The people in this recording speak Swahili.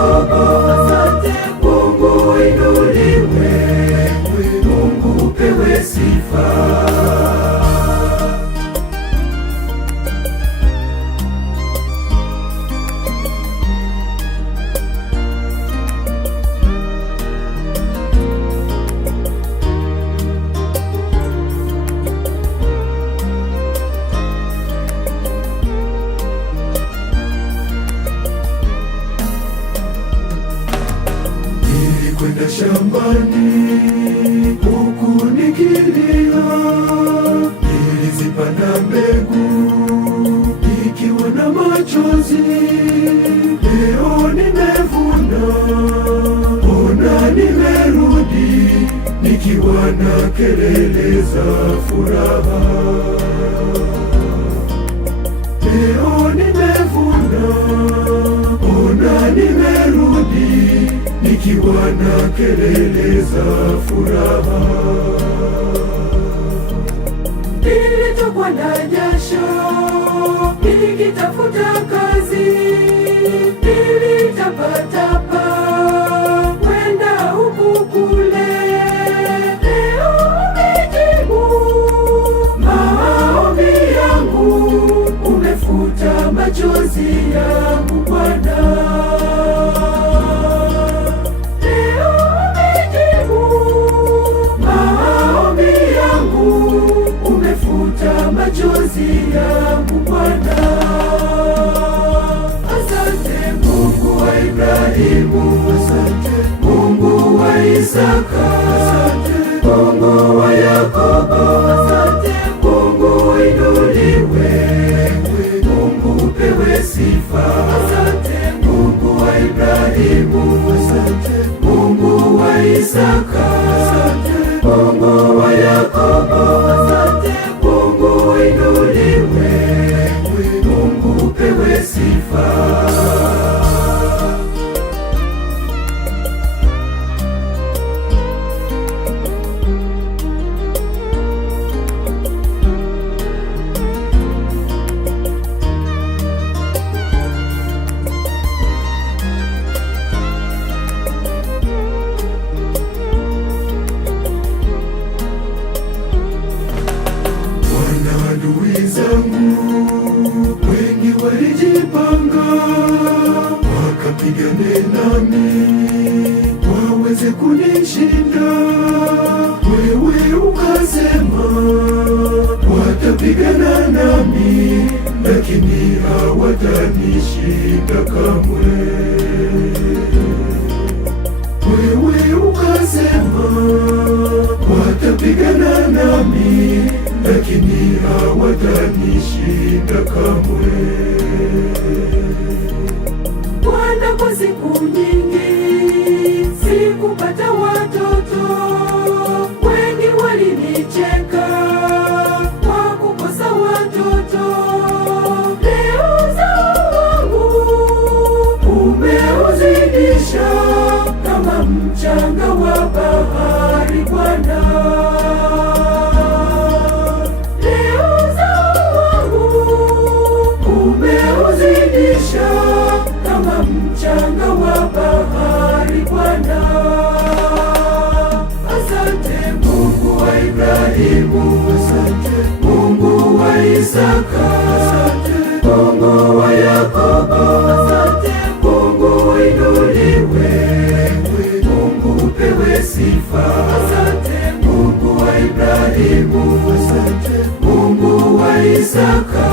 Yakobo. Asante Mungu inuliwe, Mungu upewe sifa. Kwenda shambani huku nikilia, nilizipanda mbegu nikiwa na machozi. Leo nimevuna, ona nimerudi nikiwa na kelele za furaha. Leo nimevuna, ona nimerudi nikiwa na kelele za furaha. Nilitokwa na jasho nikitafuta kazi, nilitapatapa kwenda huku kule. Leo umejibu maombi yangu, umefuta machozi yangu Bwana. Machozi yangu Bwana. Asante Mungu wa Ibrahimu, asante Mungu wa Isaka, asante Mungu wa Yakobo, asante Mungu inuliwe, Mungu upewe sifa. Asante Mungu wa Ibrahimu, asante Mungu wa Isaka, asante Mungu wa Yakobo, asante Mungu inuliwe, Mungu upewe sifa. Adui zangu wengi walijipanga, wakapigane nami waweze kunishinda. Wewe ukasema watapigana nami, lakini hawatanishinda kamwe. Wewe ukasema watapigana nami, lakini hawatanishinda kamwe. Bwana, kwa siku nyingi sikupata watoto, wengi walinicheka kwa kukosa watoto. Leo uzao wangu umeuzidisha kama mchanga wa bahari Bwana. Kama mchanga wa bahari Bwana. Asante Mungu wa Ibrahimu, asante Mungu wa Isaka, asante Mungu wa Yakobo, asante Mungu inuliwe, Mungu upewe sifa. Asante Mungu wa Ibrahimu, asante Mungu wa Isaka,